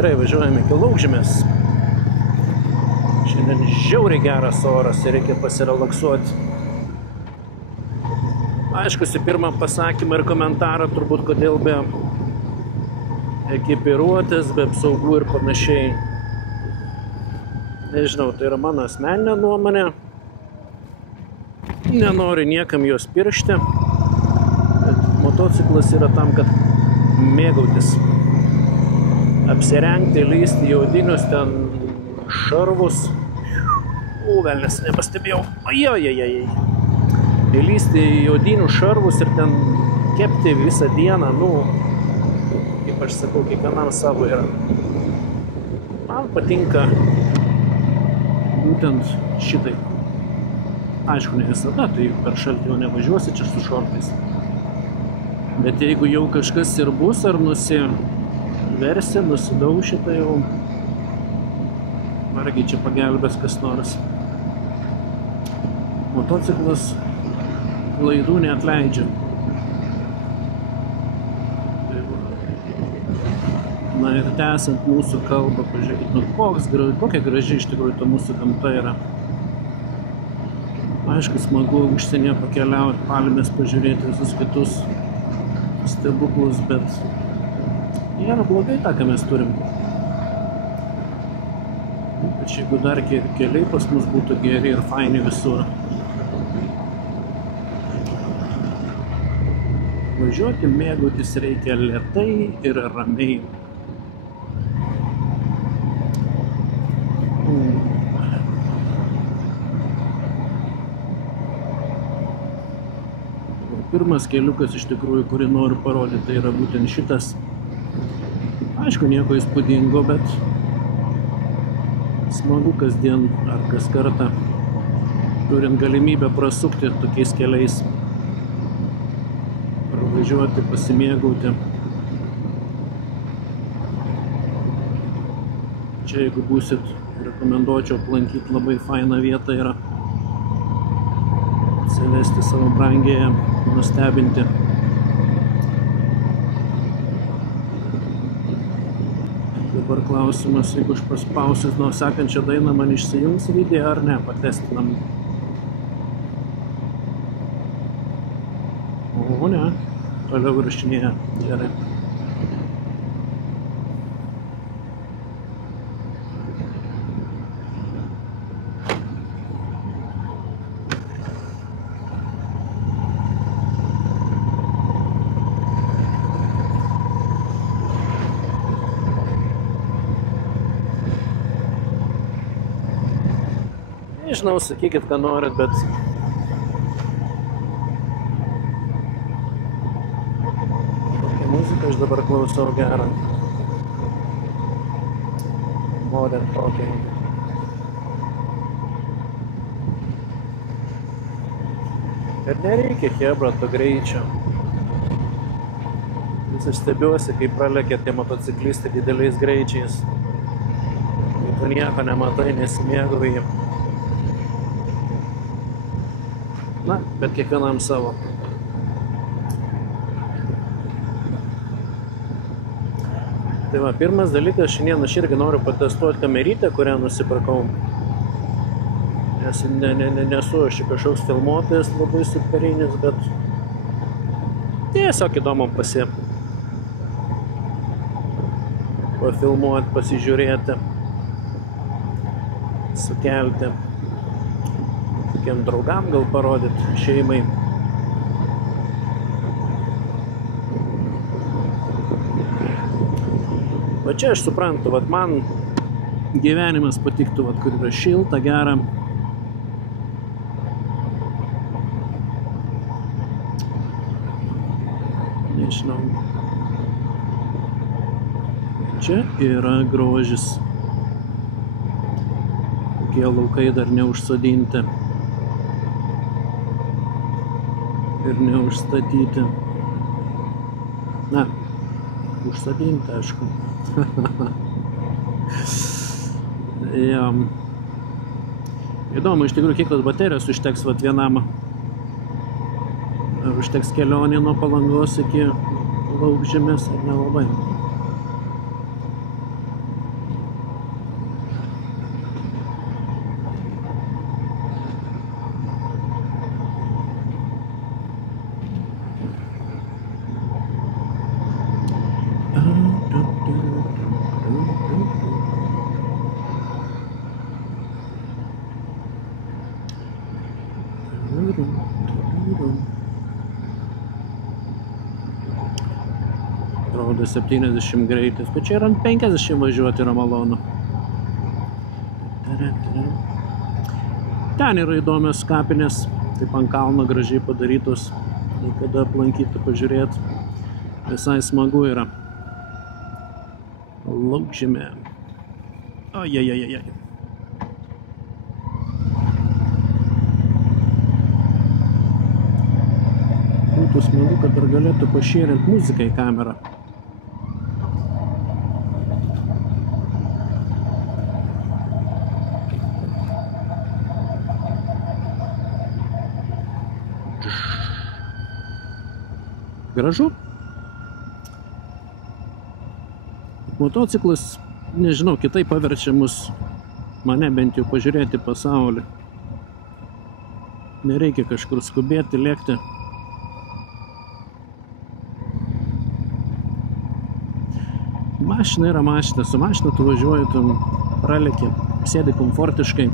Gerai, važiuojame iki Laukžemės. Šiandien žiauriai geras oras ir reikia pasirelaksuoti. Aišku, į pirmą pasakymą ir komentarą turbūt kodėl be ekipiruotės, be apsaugų ir panašiai. Nežinau, tai yra mano asmeninė nuomonė. Nenoriu niekam jos piršti. Bet motociklas yra tam, kad mėgautis. Apsirengti, lysti į odinius ten šarvus. Velnes, nepastebėjau. Ojojojojoj. Įlysti į odinių šarvus ir ten kepti visą dieną, kaip aš sakau, kiekvienam savo yra. Man patinka būtent šitai. Aišku, ne visada, tai per šaltį jau nevažiuosi čia su šortais. Bet jeigu jau kažkas ir bus, ar nusiversi, nusidauši, tai jau vargiai čia pagelbės kas nors. Motociklas klaidų neatleidžia. Na ir tęsiant mūsų kalbą, pažiūrėkit, kokia graži iš tikrųjų ta mūsų gamta yra. Aišku, smagu užsienyje pakeliauti, palmės pažiūrėti visus kitus stebuklus, bet nėra blogai tą, ką mes turim. Ypač jeigu dar keliai pas mus būtų geri ir faini visur. Važiuoti, mėgautis reikia lėtai ir ramiai. Pirmas keliukas iš tikrųjų, kurį noriu parodyti, tai yra būtent šitas. Aišku, nieko įspūdingo, bet smagu kasdien ar kas kartą turint galimybę prasukti tokiais keliais. Pravažiuoti, pasimėgauti. Čia, jeigu būsit, rekomenduočiau aplankyti, labai faina vieta yra. Atsivesti savo brangėje, nustebinti. Dabar klausimas, jeigu aš paspausiu nuo sekančią dainą, man išsijungs video ar ne, patestinam. O ne, toliau rašinėja, gerai. Nežinau, sakykit, ką norit, bet tokią muziką aš dabar klausau gerą. Modern talking. Ir nereikia chebra to greičio. Vis aš stebiuosi, kai pralekia tie motociklistai dideliais greičiais. Kai tu nieko nematai, nesimėgauji. Na, bet kiekvienam savo. Tai va, pirmas dalykas, šiandien aš irgi noriu patestuoti kamerytę, kurią nusipirkau. Nes nesu aš kažkoks filmuotojas labai superinis, bet tiesiog įdomu pafilmuoti, pasižiūrėti, sukelti. Tokiem draugam gal parodyti, šeimai. Va čia aš suprantu, vat man gyvenimas patiktų, vat kur yra šilta, gera. Nežinau. Čia yra grožis. Kokie laukai dar neužsodinti. Ir neužstatyti. Na, užsodinti, aišku. Ja. Įdomu, iš tikrųjų, kiek tos baterijos užteks vat vienam. Ar užteks kelionė nuo Palangos iki Laukžemės, ar nelabai. nebe 70 greitis, bet čia ir ant 50 važiuoti yra malonu. Ten yra įdomios kapinės, taip ant kalno gražiai padarytos, kada aplankyti, pažiūrėti, visai smagu yra. Laukžemė. Ajajajajaj. Būtų smagu, kad dar galėtų pašėrinti muziką į kamerą. Gražu. Motociklas, nežinau, kitaip paverčia mus, mane bent jau, pažiūrėti pasaulį. Nereikia kažkur skubėti, lėkti. Mašina yra mašina, su mašina tu važiuoji, tu praleki, sėdi komfortiškai,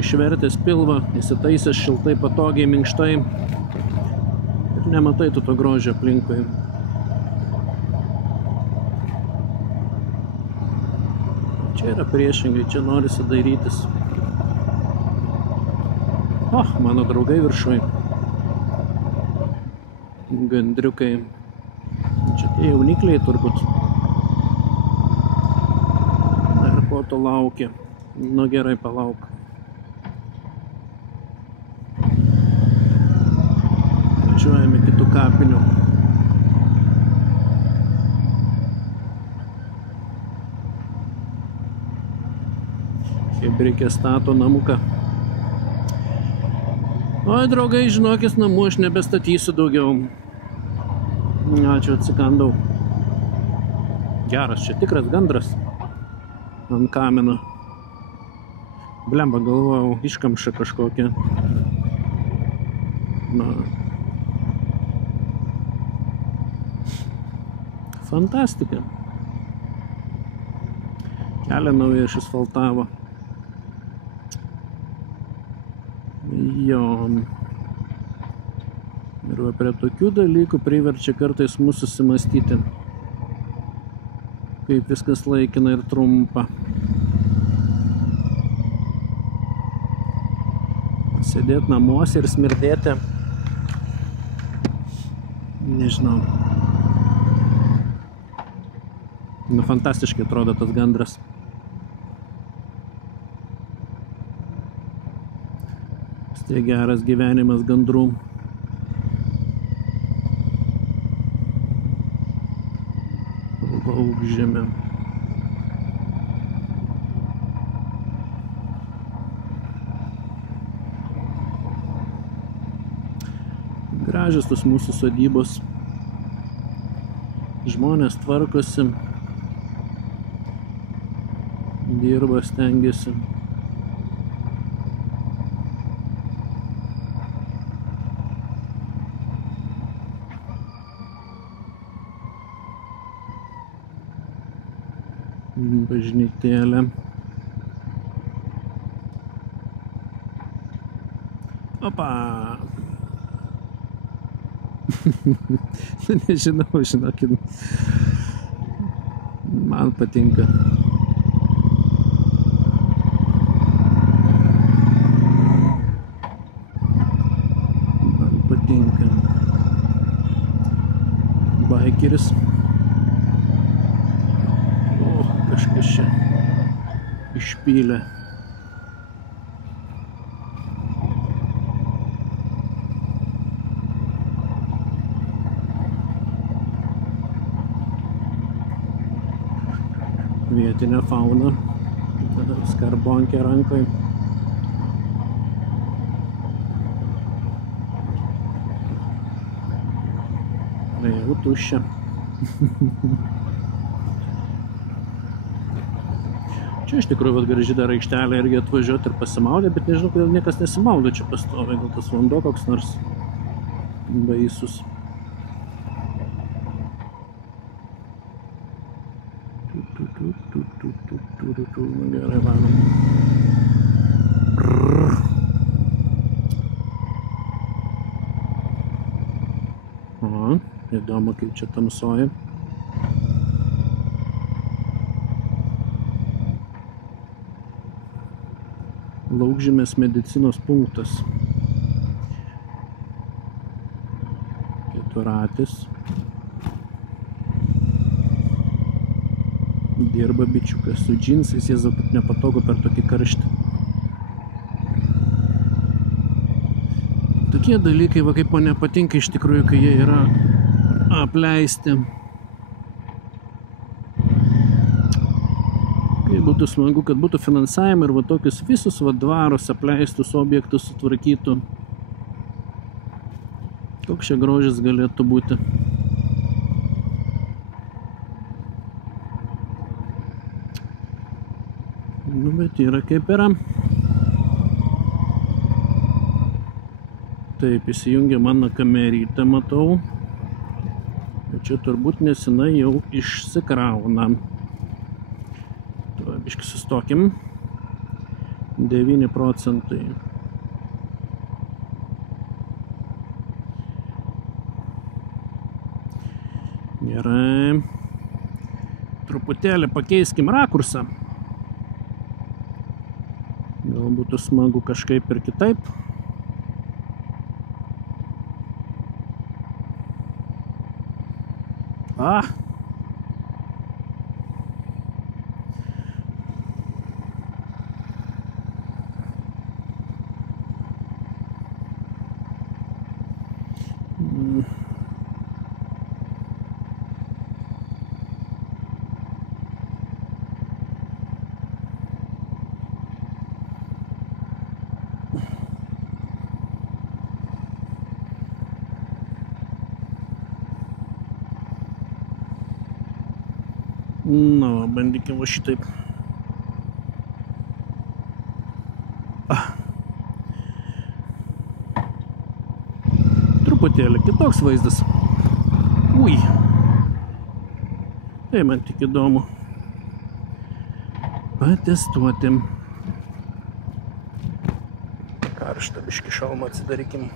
išvertęs pilvą, įsitaisęs šiltai, patogiai, minkštai ir nematai tu to grožio aplinkui. Čia yra priešingai, čia norisi dairytis. Mano draugai viršui. Gandriukai. Čia tie jaunikliai turbūt. Dar ko to laukia. Nu gerai, palauk. Važiuojame kitų kapinių. Chebrekė stato namuką. Oi, draugai, žinokis, namų aš nebestatysiu daugiau. Ačiū, atsikandau. Geras, čia tikras gandras. Ant kamino. Blemba, galvojau, iškamša kažkokia. Na. Fantastika. Kelią naują išasfaltavo. Jo. Ir va prie tokių dalykų priverčia kartais mūsų susimąstyti, kaip viskas laikina ir trumpa. Sėdėti namuose ir smirdėti. Nežinau. Nu, fantastiškai atrodo tas gandras. Tai geras gyvenimas gandrų. Laukžemė. Gražios tos mūsų sodybos. Žmonės tvarkosi. Dirba, stengiasi. Bažnytėlė. Opa! Nežinau, žinokit. Man patinka. Man patinka. Baikeris. Kažkas čia išpylė. Vietinė fauna. Skarbonkė rankoje. Jau tuščia. Čia iš tikrųjų graži dar aikštelė irgi atvažiuoti ir pasimaudė, bet nežinau, kodėl niekas nesimaudo čia pastoviai, gal tas vanduo koks nors baisus. Gerai, varom. Įdomu, kaip čia tamsoja. Laukžemės medicinos punktas. Keturratis. Dirba bičiukas su džinsais, jėzau, kaip nepatogu per tokį karštį. Tokie dalykai, va kaip man nepatinka iš tikrųjų, kai jie yra apleisti. Kai būtų smagu, kad būtų finansavimai ir va tokius visus va dvarus apleistus objektus sutvarkytų. Koks čia grožis galėtų būti. Nu, bet yra kaip yra. Taip, įsijungia mano kamerytę, matau. Ir čia turbūt nesenai jau išsikrauna. Tuo biškį sustokim. 9 procentai. Gerai. Truputėlį pakeiskim rakursą. Gal būtų smagu kažkaip ir kitaip. Na, bandykim va šitaip. Truputėlį kitoks vaizdas. Ui. Tai man tik įdomu. Patestuotim. Karštą biškį šalmą atsidarykim.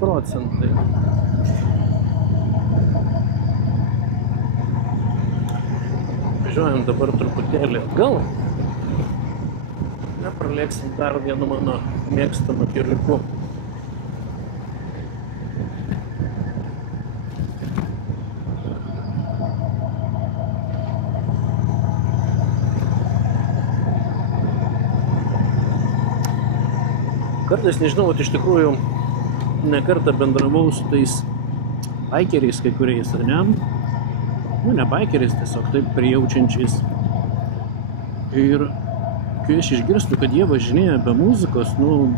Procentai. Važiuojam dabar truputėlį atgal. Nepralėksim dar vienu mano mėgstamą keliuku. Kartais nežinau, iš tikrųjų nekartą bendravau su tais baikeriais kai kuriais, ar ne? Nu, ne baikeriais, tiesiog taip prijaučiančiais. Ir kai aš išgirstu, kad jie važinėja be muzikos, nu,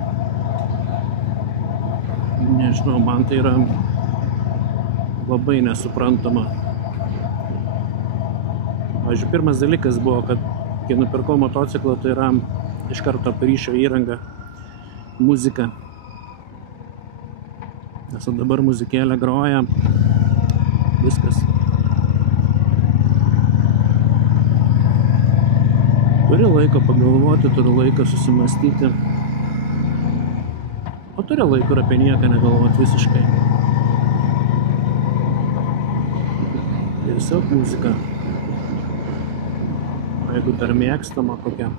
nežinau, man tai yra labai nesuprantama. Pavyzdžiui, pirmas dalykas buvo, kad kai nupirkau motociklą, tai yra iš karto ryšio įranga, muzika. Nes dabar muzikėlė groja, viskas. Turi laiko pagalvoti, turi laiko susimastyti. O turi laiko ir apie nieką negalvoti visiškai. Tiesiog muzika. O jeigu dar mėgstama kokia.